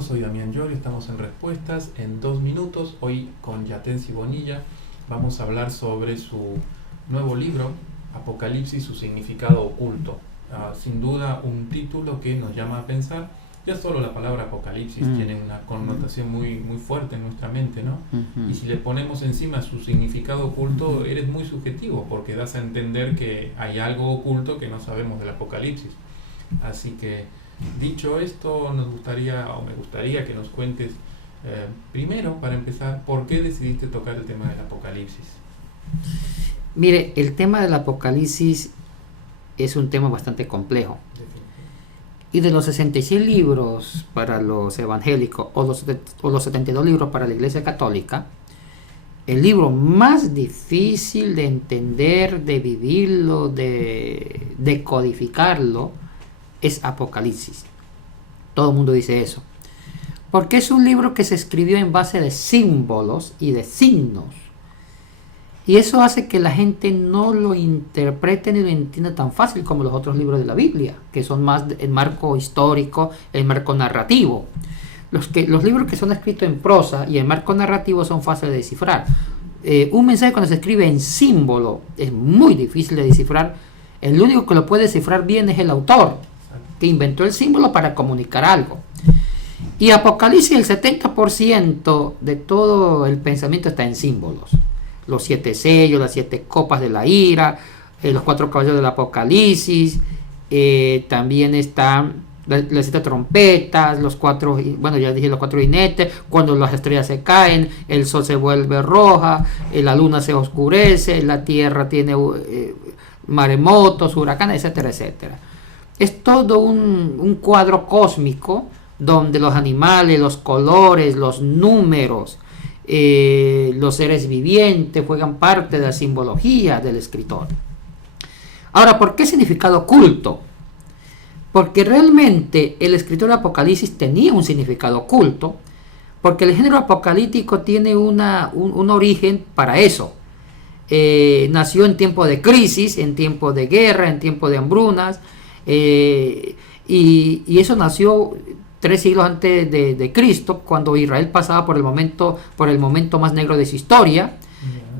amigos, soy Damián Llorio, estamos en Respuestas en 2 minutos. Hoy con Yatensi Bonilla vamos a hablar sobre su nuevo libro, Apocalipsis, su significado oculto. Sin duda un título que nos llama a pensar. Ya solo la palabra Apocalipsis tiene una connotación muy fuerte en nuestra mente, ¿no? Y si le ponemos encima su significado oculto, eres muy subjetivo, porque das a entender que hay algo oculto que no sabemos del Apocalipsis. Así que, dicho esto, me gustaría que nos cuentes, primero, para empezar, ¿por qué decidiste tocar el tema del Apocalipsis? Mire, el tema del Apocalipsis es un tema bastante complejo. Y de los 66 libros para los evangélicos o los 72 libros para la Iglesia Católica, el libro más difícil de entender, de vivirlo, de codificarlo, es Apocalipsis. Todo el mundo dice eso. Porque es un libro que se escribió en base de símbolos y de signos. Y eso hace que la gente no lo interprete ni lo entienda tan fácil como los otros libros de la Biblia, que son más el marco histórico, el marco narrativo. Los libros que son escritos en prosa y el marco narrativo son fáciles de descifrar. Un mensaje cuando se escribe en símbolo es muy difícil de descifrar. El único que lo puede descifrar bien es el autor, que inventó el símbolo para comunicar algo. Y Apocalipsis, el 70% de todo el pensamiento está en símbolos. Los 7 sellos, las 7 copas de la ira, los 4 caballos del Apocalipsis, también están las 7 trompetas, los 4 jinetes, cuando las estrellas se caen, el sol se vuelve roja, la luna se oscurece, la tierra tiene maremotos, huracanes, etcétera, etcétera. Es todo un cuadro cósmico donde los animales, los colores, los números, los seres vivientes juegan parte de la simbología del escritor. Ahora, ¿por qué significado oculto? Porque realmente el escritor de Apocalipsis tenía un significado oculto, porque el género apocalíptico tiene un origen para eso. Nació en tiempo de crisis, en tiempo de guerra, en tiempo de hambrunas, y eso nació 3 siglos antes de Cristo, cuando Israel pasaba por el momento más negro de su historia,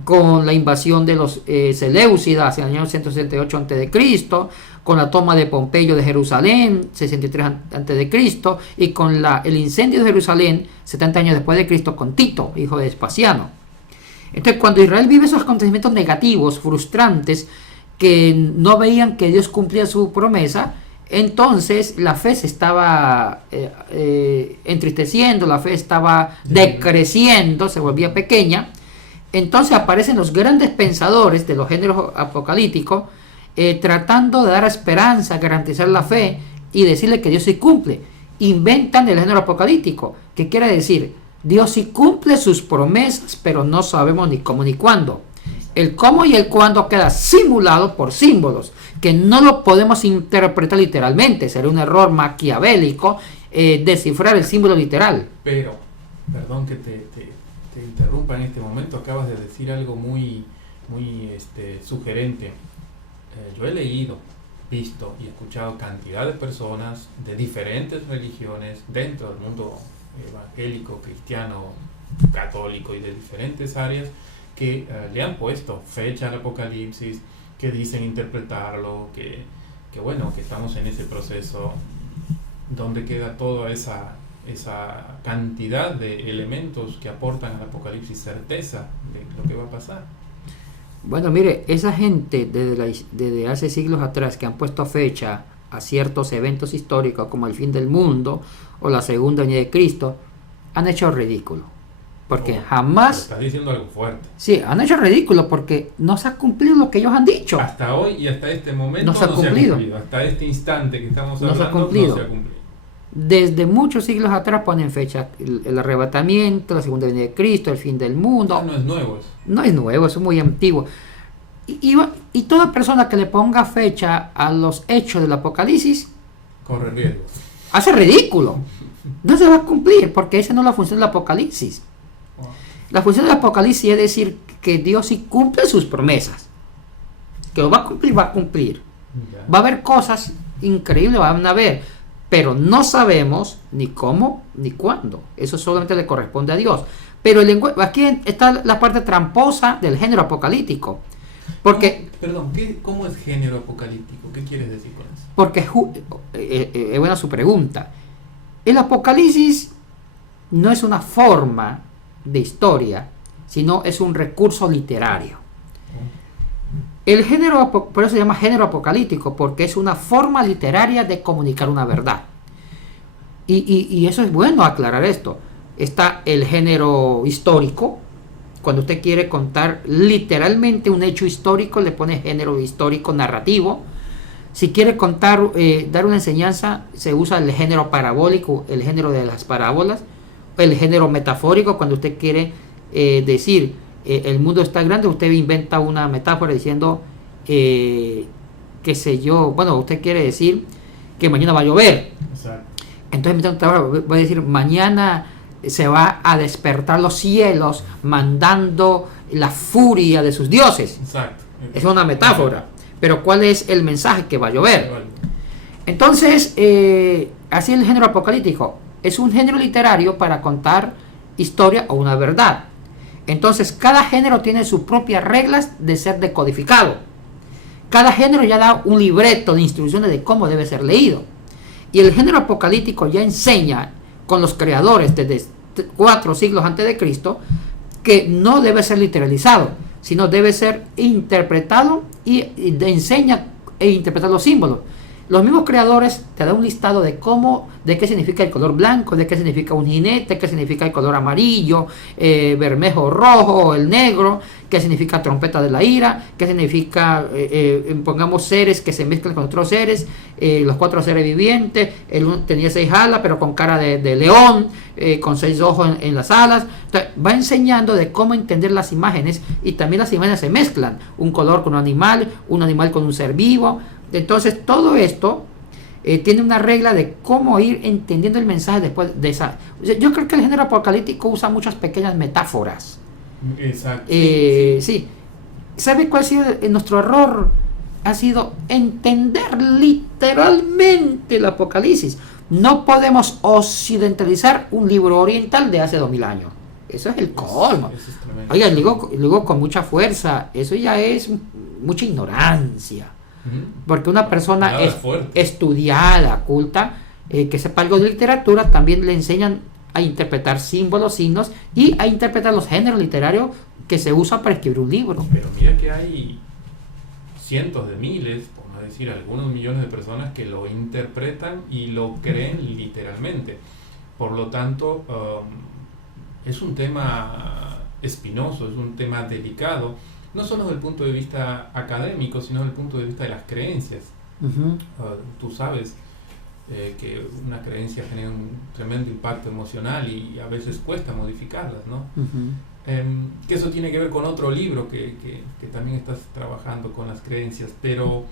con la invasión de los Seleucidas hacia el año 168 a.C., con la toma de Pompeyo de Jerusalén, 63 a.C., y con el incendio de Jerusalén, 70 años después de Cristo, con Tito, hijo de Vespasiano. Entonces, cuando Israel vive esos acontecimientos negativos, frustrantes, que no veían que Dios cumplía su promesa, entonces la fe se estaba entristeciendo, la fe estaba decreciendo, se volvía pequeña. Entonces aparecen los grandes pensadores de los géneros apocalípticos, tratando de dar esperanza, garantizar la fe y decirle que Dios sí cumple. Inventan el género apocalíptico, que quiere decir, Dios sí cumple sus promesas, pero no sabemos ni cómo ni cuándo. El cómo y el cuándo queda simulado por símbolos, que no lo podemos interpretar literalmente. Sería un error maquiavélico descifrar el símbolo literal. Pero, perdón que te interrumpa en este momento, acabas de decir algo muy sugerente. Yo he leído, visto y escuchado cantidad de personas de diferentes religiones dentro del mundo evangélico, cristiano, católico y de diferentes áreas, que le han puesto fecha al Apocalipsis, que dicen interpretarlo, que estamos en ese proceso donde queda toda esa cantidad de elementos que aportan al Apocalipsis certeza de lo que va a pasar. Bueno, mire, esa gente desde hace siglos atrás que han puesto fecha a ciertos eventos históricos como el fin del mundo o la segunda venida de Cristo, han hecho ridículo. Porque jamás... Estás diciendo algo fuerte. Sí, han hecho ridículo porque no se ha cumplido lo que ellos han dicho. Hasta hoy y hasta este momento no se ha cumplido. Hasta este instante que estamos hablando no se ha cumplido. cumplido. Desde muchos siglos atrás ponen fecha, el arrebatamiento, la segunda venida de Cristo, el fin del mundo. No es nuevo eso. No es nuevo, eso es muy antiguo. Y toda persona que le ponga fecha a los hechos del Apocalipsis corre riesgo. Hace ridículo. No se va a cumplir porque esa no es la función del Apocalipsis. La función del Apocalipsis es decir que Dios sí cumple sus promesas. Que lo va a cumplir, va a cumplir. Ya. Va a haber cosas increíbles, van a haber. pero no sabemos ni cómo ni cuándo. Eso solamente le corresponde a Dios. Pero el lenguaje, aquí está la parte tramposa del género apocalíptico. Porque, ¿Cómo es género apocalíptico? ¿Qué quieres decir con eso? Porque es buena su pregunta. El Apocalipsis no es una forma de historia, sino es un recurso literario. El género, por eso se llama género apocalíptico, porque es una forma literaria de comunicar una verdad. Y eso es bueno aclarar esto. Está el género histórico. Cuando usted quiere contar literalmente un hecho histórico, le pone género histórico narrativo. Si quiere contar, dar una enseñanza, se usa el género parabólico, el género de las parábolas. El género metafórico, cuando usted quiere decir el mundo está grande, usted inventa una metáfora diciendo, qué sé yo, bueno, usted quiere decir que mañana va a llover. Exacto. Entonces voy a decir, mañana se va a despertar los cielos mandando la furia de sus dioses. Exacto. Es una metáfora. Pero ¿cuál es el mensaje? Que va a llover. Entonces, así el género apocalíptico es un género literario para contar historia o una verdad. Entonces, cada género tiene sus propias reglas de ser decodificado. Cada género ya da un libreto de instrucciones de cómo debe ser leído. Y el género apocalíptico ya enseña con los creadores desde 4 siglos antes de Cristo que no debe ser literalizado, sino debe ser interpretado y enseña e interpretar los símbolos. Los mismos creadores te dan un listado de qué significa el color blanco, de qué significa un jinete, qué significa el color amarillo, bermejo rojo, el negro, qué significa trompeta de la ira, qué significa, pongamos seres que se mezclan con otros seres, los 4 seres vivientes, el uno tenía 6 alas, pero con cara de león, con 6 ojos en las alas. Entonces, va enseñando de cómo entender las imágenes, y también las imágenes se mezclan, un color con un animal con un ser vivo. Entonces todo esto tiene una regla de cómo ir entendiendo el mensaje después de esa. Yo creo que el género apocalíptico usa muchas pequeñas metáforas. Exacto. Sí. ¿Sabe cuál ha sido nuestro error? Ha sido entender literalmente el Apocalipsis. No podemos occidentalizar un libro oriental de hace 2000 años. Eso es el colmo. Eso es tremendo. Oiga, digo con mucha fuerza. Eso ya es mucha ignorancia. Porque una persona estudiada, culta, que sepa algo de literatura, también le enseñan a interpretar símbolos, signos y a interpretar los géneros literarios que se usan para escribir un libro. Pero mira que hay cientos de miles, por no decir algunos millones de personas que lo interpretan y lo creen literalmente. Por lo tanto, es un tema espinoso, es un tema delicado. No solo desde el punto de vista académico, sino desde el punto de vista de las creencias. Tú sabes que una creencia genera un tremendo impacto emocional y a veces cuesta modificarlas, ¿no? Que eso tiene que ver con otro libro que también estás trabajando con las creencias. Pero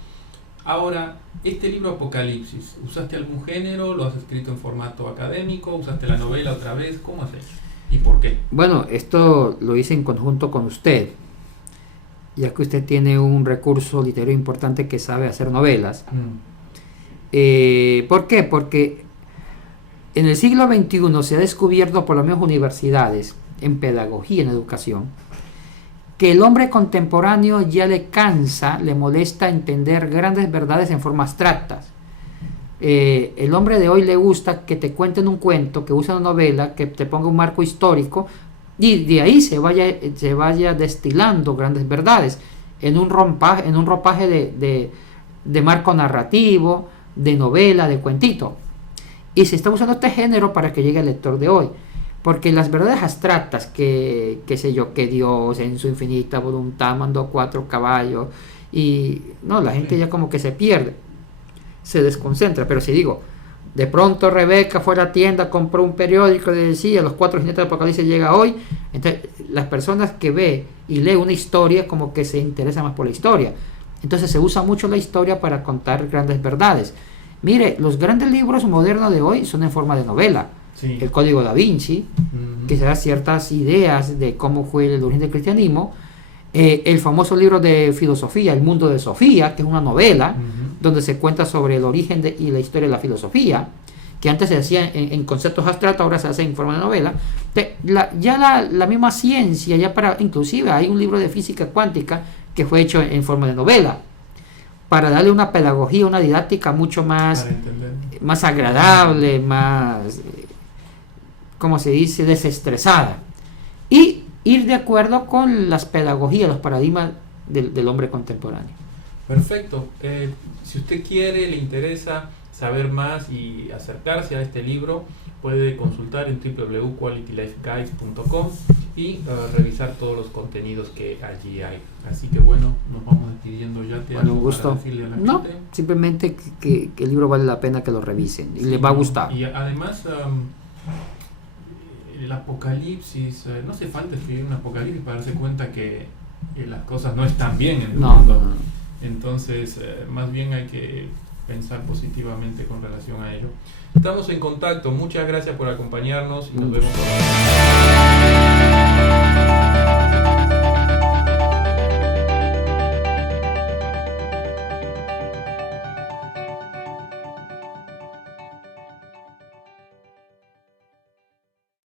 ahora, este libro Apocalipsis, ¿usaste algún género? ¿Lo has escrito en formato académico? ¿Usaste la novela otra vez? ¿Cómo has hecho? ¿Y por qué? Bueno, esto lo hice en conjunto con usted, ya que usted tiene un recurso literario importante que sabe hacer novelas. ¿Por qué? Porque en el siglo XXI se ha descubierto por las mismas universidades, en pedagogía, en educación, que el hombre contemporáneo ya le cansa, le molesta entender grandes verdades en forma abstractas. El hombre de hoy le gusta que te cuenten un cuento, que use una novela, que te ponga un marco histórico, y de ahí se vaya destilando grandes verdades en un ropaje de marco narrativo, de novela, de cuentito. Y se está usando este género para que llegue al lector de hoy, porque las verdades abstractas, que Dios en su infinita voluntad mandó 4 caballos, y no, la gente ya como que se pierde, se desconcentra. Pero si digo, de pronto Rebeca fue a la tienda, compró un periódico y decía los 4 jinetes del Apocalipsis llega hoy. Entonces las personas que ve y lee una historia como que se interesan más por la historia. Entonces se usa mucho la historia para contar grandes verdades. Mire, los grandes libros modernos de hoy son en forma de novela. Sí. El Código Da Vinci, que se da ciertas ideas de cómo fue el origen del cristianismo. El famoso libro de filosofía, El Mundo de Sofía, que es una novela donde se cuenta sobre el origen y la historia de la filosofía. que antes se hacía en conceptos abstractos, ahora se hace en forma de novela. La misma ciencia, inclusive hay un libro de física cuántica que fue hecho en forma de novela, para darle una pedagogía, una didáctica mucho más agradable, más, ¿cómo se dice?, desestresada. Y ir de acuerdo con las pedagogías, los paradigmas del hombre contemporáneo. Perfecto. Si usted quiere, le interesa saber más y acercarse a este libro, puede consultar en www.qualitylifeguides.com y revisar todos los contenidos que allí hay. Así que bueno, nos vamos despidiendo ya. Bueno, un gusto. No, simplemente que el libro vale la pena que lo revisen y les va a gustar. Y además, el apocalipsis, no hace falta escribir un apocalipsis para darse cuenta que las cosas no están bien en el mundo. Entonces, más bien hay que pensar positivamente con relación a ello. Estamos en contacto. Muchas gracias por acompañarnos y nos vemos pronto.